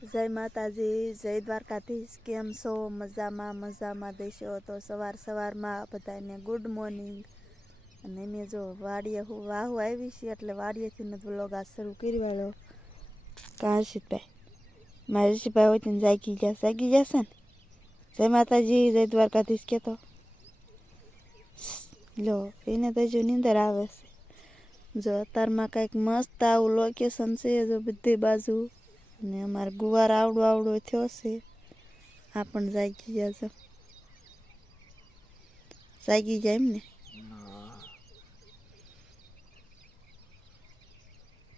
જય માતાજી, જય દ્વારકાધીશ. કેમ છો? મજામાં દેશો. તો સવારમાં બધાને ગુડ મોર્નિંગ. અને મેં જો વાડીએ વાહુ આવી છે એટલે વાડીએથી જ વ્લોગ આ શરૂ કરી વાળો. કાં હર્ષિતભાઈ, મારા હર્ષિતભાઈ હોય ને જાગી જશે ને. જય માતાજી, જય દ્વારકાધીશ કહેતો. લો એને તો હજુ નીંદર આવે છે. જો અત્યારમાં કંઈક મસ્ત આવું લોકેશન છે જો બધી બાજુ. અને અમારે ગુવાર આવડો થયો છે. આ પણ જાગી ગયા છો. જાગી જાય એમ ને.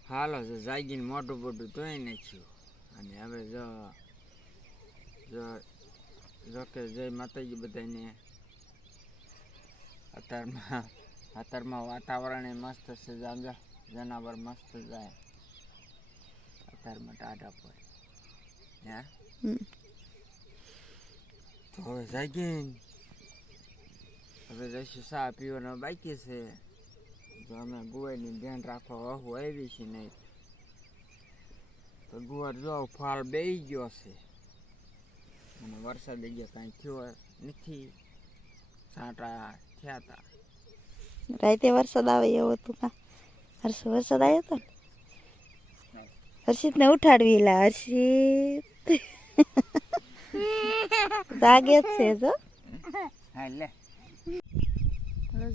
હાલો જો જાગીને મોટું બોટું ધોઈ નાખ્યું. અને હવે જો કે જય માતાજી બધાને. અત્યારમાં વાતાવરણ એ મસ્ત છે. જનાવર મસ્ત જાય અત્યારમાં ટાઢા પર. તો હવે જાગીને હવે જઈશું ચા પીવાનો બાકી છે. જો અમે ગુવારની ધ્યાન રાખવા વહુ આવી છે નહીં તો ગુવાર જો ફાળ બેસી ગયો છે. અને વરસાદ ગયો કાંઈ થયો નથી. છાંટા થયા હતા. રાતે વરસાદ આવે એવો હતું કા? વરસાદ આવ્યો હતો ને. હર્ષિતને ઉઠાડવી લા. હર્ષિત જાગે જ છે જો. હા લે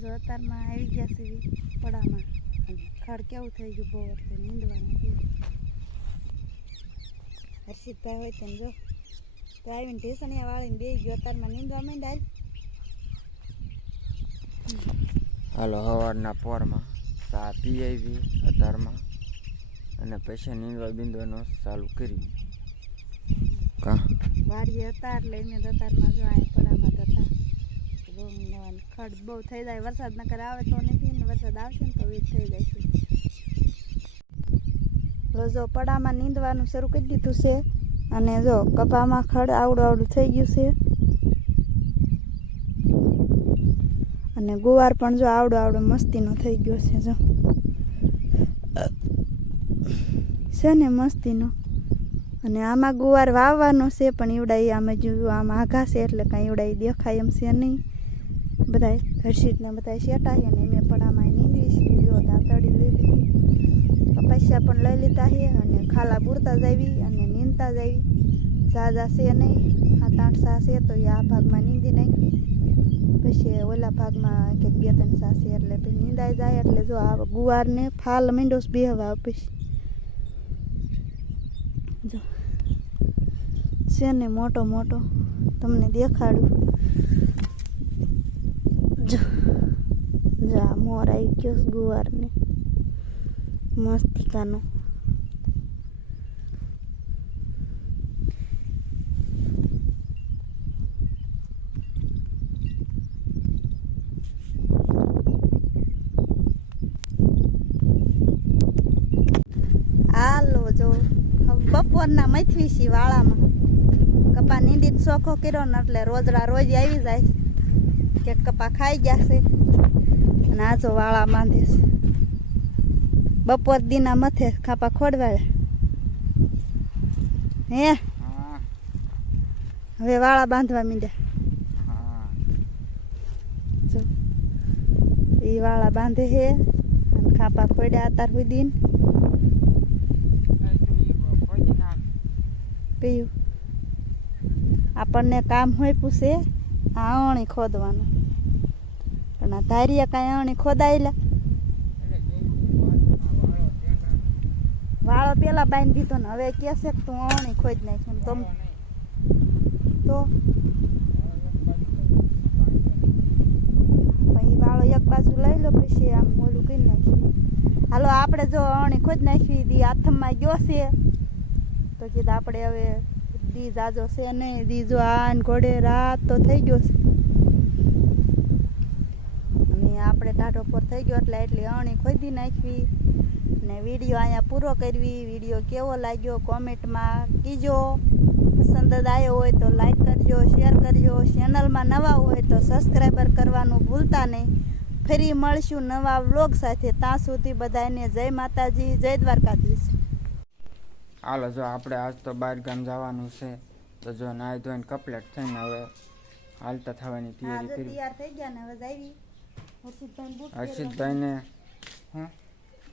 જો અત્યારમાં આવી ગયા છે પડામાં. ખડ કેવું થઈ ગયું બહુ એટલે નીંદવાનું. હર્ષિતભાઈ હોય તેમ જો તો આવીને ઢેસણિયા વાળીને બે ગયો. અત્યારમાં નીંદવા માંડ્યા. હાલો સવારના પોરમાં ચા પી આવી અત્યારમાં. અને પછી નીંદવા બીંદવાનું ચાલુ કરી. વાડીએ હતા એટલે એને અત્યારમાં જો આ પડામાં હતા. ખડ બહુ થઈ જાય. વરસાદ નકર આવે તો નથી ને વરસાદ આવશે ને તો વીજ થઈ જાય છે. જો પડામાં નીંદવાનું શરૂ કરી દીધું છે. અને જો કપામાં ખડ આવડું થઈ ગયું છે. અને ગુવાર પણ જો આવડો મસ્તીનો થઈ ગયો છે. જો છે ને મસ્તીનો. અને આમાં ગુવાર વાવવાનો છે પણ ઈવડાઈ આમાં જો આમ આઘા છે એટલે કાંઈ ઈવડાઈ દેખાય એમ છે નહીં. બધા હર્ષિતને બધા શેટા છે ને એમ પડામાં નીંદવી છે. જો દાંતડી લઈ લીધી, કપાસિયા પણ લઈ લીધા છે. અને ખાલા બુરતા જ આવી અને નીંદતા જ આવી. ઝાઝા છે નહીં, 7-8 સા છે તો આ ભાગમાં નીંદી નાખી. પછી ઓલા ભાગમાં કંઈક 2-3 સા છે એટલે પછી નીંદાઈ જાય. એટલે જો આ ગુવારને ફાલ મીંડોસ બેહવા પછી જો છે ને મોટો તમને દેખાડું. જો આ મોર આવી ગયો ગુવારને મસ્તિકાનો. હાલો જો બપોરના મથવી છે વાળામાં. કપા નીંદીને ચોખ્ખો કર્યો ને એટલે રોજડા રોજ આવી જાય કે કપા ખાઈ ગયા છે. અને આ જો વાળા બાંધે છે. બપોર દીના મથે ખાપા ખોડવાળ્યા હે. હવે વાળા બાંધવા માંડ્યા. જો એ વાળા બાંધે છે અને ખાપા ખોડ્યા અત્યાર સુધી પીયું. આપણને કામ હોય પૂછે આ અણી ખોદવાનું પણ આ ધારિયા કાંઈ અણી ખોદાયેલા. વાળો પેલા બાંધી દીધો ને હવે કે છે કે તું અણી ખોદ નાખ્યું તો પછી વાળો એક બાજુ લઈ લો પછી આમ મોલું કરી નાખ્યું. હાલો આપણે જો અણી ખોદ નાખી દી હાથમાં ગયો છે તો કીધું આપણે હવે દી જાજો છે નહીં. દી જો આન ઘોડે રાત તો થઈ ગયો છે. અને આપણે ટાઢો પર થઈ ગયો એટલે એટલી અણી ખોદી નાખવી. ને વિડીયો અહીંયા પૂરો કરવી. વિડીયો કેવો લાગ્યો કોમેન્ટમાં કીજો. પસંદ આવ્યો હોય તો લાઈક કરજો, શેર કરજો. ચેનલમાં નવા હોય તો સબસ્ક્રાઈબર કરવાનું ભૂલતા નહીં. ફરી મળશું નવા વ્લોગ સાથે. ત્યાં સુધી બધાને જય માતાજી, જય દ્વારકાધીશ. હાલો જો આપણે આજ તો બહાર ગામ જવાનું છે તો જો નાહી ધોઈને કપલેટ થઈને હવે હાલતા થવાની હા તૈયારી જો કરી. તૈયાર થઈ ગયા ને હવે જાવી હર્ષિતભાઈ બૂટ હર્ષિતભાઈને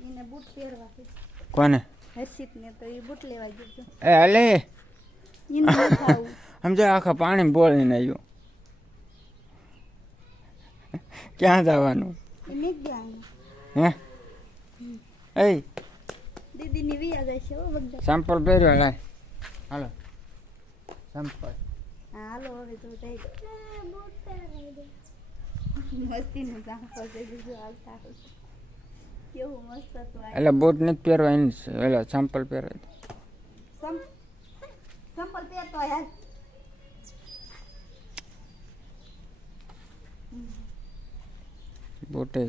એને બૂટ પહેરવા છે. કોને હર્ષિતને તો એ બૂટ લેવા ગયો છે. એ હાલે એને નથી આવું. સમજો આખા પાણી બોળીને આવ્યો. ક્યાં જવાનું એ નહીં ગયા હે એ દીદીની વિયા જાય છે હો બધા. સેમ્પલ પહેર્યો લાય હાલો સેમ્પલ. હા હાલો હવે તો થઈ મસ્તીનું સાંભળ છે બીજું હાલતા હશે. કેવું મસ્ત હતું આ. એટલે બૂટ નથી પહેરવા એની એટલે સેમ્પલ પહેરવા. સંપલ પહેરતો યાર. બૂટે